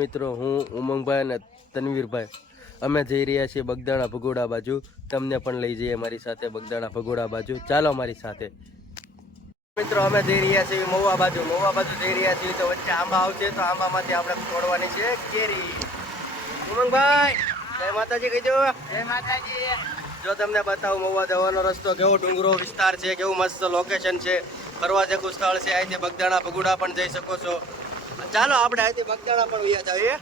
મિત્રો હું ઉમંગભાઈ અને તનવીરભાઈ અમે જઈ રહ્યા છીએ બગદાણા ભગોડા બાજુ. તમને પણ લઈ જઈએ મારી સાથે બગદાણા ભગોડા બાજુ. ચાલો મારી સાથે. મિત્રો અમે જઈ રહ્યા છીએ મહુવા બાજુ જઈ રહ્યા છીએ. તો વચ્ચે આંબા આવશે તો આંબામાંથી આપણે તોડવાની છે કેરી. ઉમંગભાઈ જય માતાજી કહીજો. જય માતાજી. જો તમને બતાવું મહુવા જવાનો રસ્તો કેવો ડુંગરો વિસ્તાર છે, કેવું મસ્ત લોકેશન છે, ફરવા જેવું સ્થળ છે. અહીંથી બગદાણા ભગોડા પણ જઈ શકો છો. ચાલો આપણે અહીંથી બગદાણા પણ વયા જઈએ.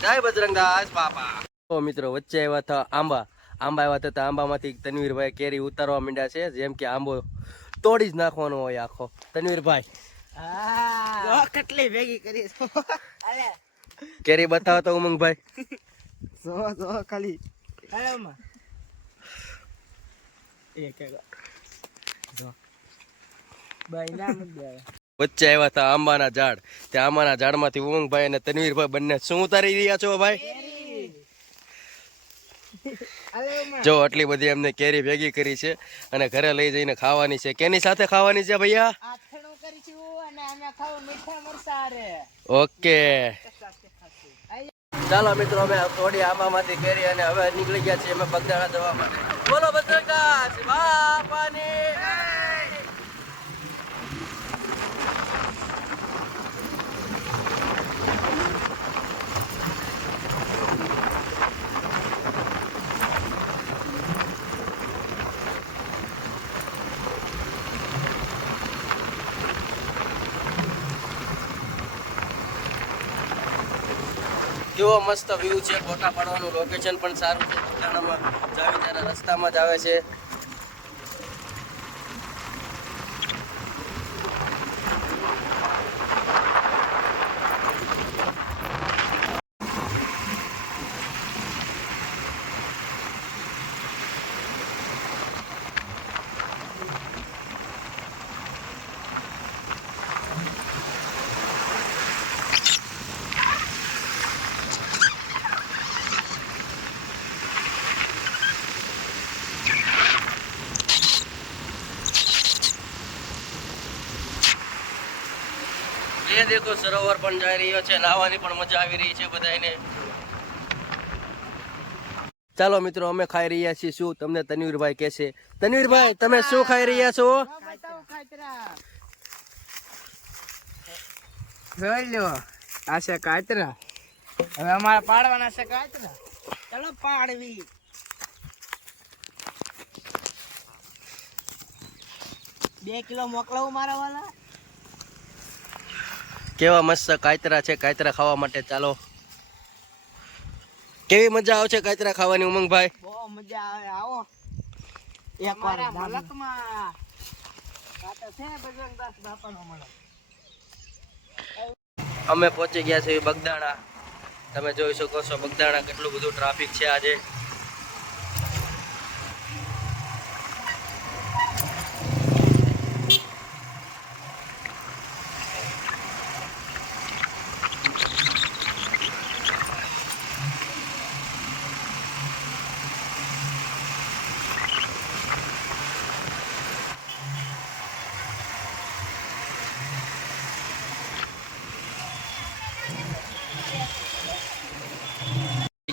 જય બજરંગદાસ બાપા. તો મિત્રો વચ્ચે આવ્યા હતા આંબા આવ્યા હતા. આંબામાંથી તનવીરભાઈ કેરી ઉતારવા માંડ્યા છે. જેમ કે આંબો તોડી જ નાખવાનો હોય આખો. તનવીરભાઈ કેટલી ભેગી કરી કેરી બતાવો તો ઉમંગભાઈ. ખાલી વચ્ચે આવ્યા હતા આંબાના ઝાડ. તે આંબાના ઝાડમાંથી ઉમંગભાઈ અને તનવીરભાઈ બંને શું ઉતારી રહ્યા છો ભાઈ? જો આટલી બધી એમને કેરી ભેગી કરી છે અને ઘરે લઈ જઈને ખાવાની છે. કેની સાથે ખાવાની છે ભૈયા? ઓકે ચાલો મિત્રો અમે થોડી આંબામાંથી કેરી અને હવે નીકળી ગયા છીએ અમે બગદાણા જવા માટે. બોલો બજરંગદાસ બાપાની. કેવો મસ્ત વ્યૂ છે. ફોટા પાડવાનું લોકેશન પણ સારું છે. બગદાણામાં જાવી ત્યારે રસ્તામાં જ આવે છે. એ દેખો સરોવર પણ જઈ રહ્યો છે. નાહવાની પણ મજા આવી રહી છે બધાને. ચાલો મિત્રો અમે ખાઈ રહ્યા છીએ. શું તમને તનવીરભાઈ કહેશે? તનવીરભાઈ તમે શું ખાઈ રહ્યા છો? જોઈ લો આ છે કાતરા. હવે અમારે પાડવાના છે કાતરા. ચાલો પાડવી. બે કિલો મોકલાવું મારા વાલા. કેવા મસ્ત કાતરા છે. કાતરા ખાવા માટે ચાલો. કેવી મજા આવશે કાતરા ખાવાની ઉમંગભાઈ? બહુ મજા આવે. આવો એકવાર મલકમાં કાતર છે બજરંગદાસ બાપાનો મલક. અમે પહોંચી ગયા છીએ બગદાણા. તમે જોઈ શકો છો બગદાણા કેટલું બધું ટ્રાફિક છે આજે.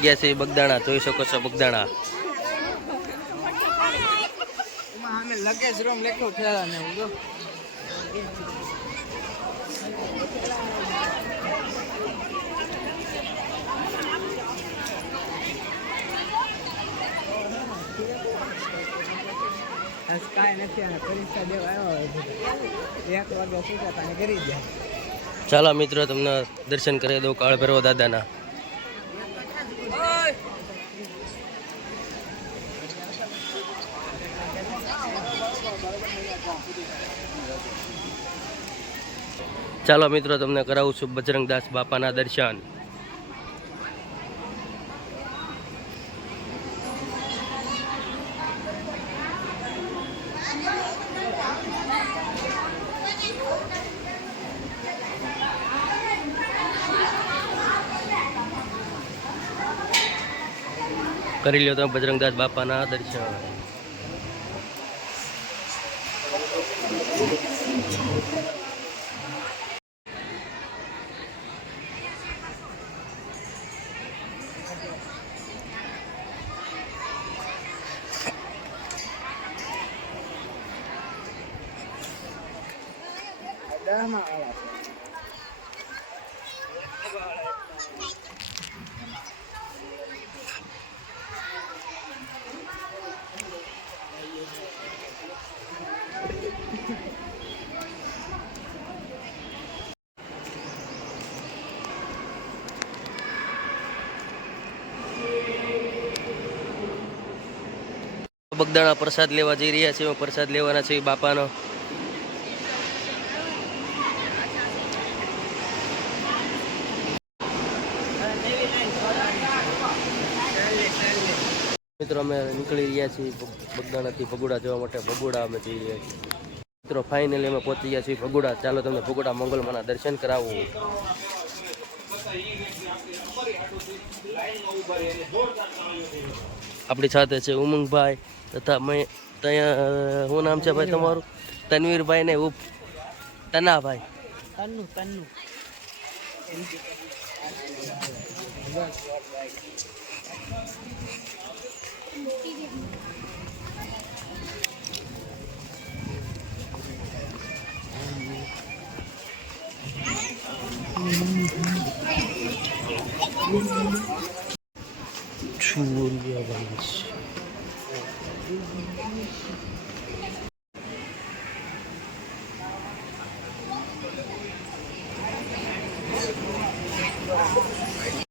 ગયા છે બગદાણા. જોઈ શકો છો બગદાણા. અમે લગેજ રૂમ લખ્યું ઠેલા ને હું જો. કાંઈ નથી અને પરીક્ષા દેવા આવ્યો 1 વાગ્યા સુધી તને કરી દે. ચાલો મિત્રો તમને દર્શન કરી દઉં કાળ ભૈરવ દાદાના. ચાલો મિત્રો તમને કરાવું છું બજરંગદાસ બાપાના દર્શન. કરી લ્યો તમે બજરંગદાસ બાપાના દર્શન. બ્રહ્માવાળા છે. બગદાણા પ્રસાદ લેવા જઈ રહ્યા છે. પ્રસાદ લેવાના છે બાપાનો. મિત્રો અમે નીકળી રહ્યા છીએ બગદાણાથી ભગોડા જવા માટે. ભગોડા અમે જઈ રહ્યા છીએ મિત્રો. ફાઇનલી અમે પહોંચી ગયા છીએ ભગોડા. ચાલો તમને ભગોડા મંગલમાના દર્શન કરાવું. આપણી સાથે છે ઉમંગભાઈ તથા મેં ત્યાં શું નામ છે ભાઈ તમારું? તનવીરભાઈ ને તનાભાઈ. તન્નુ Churya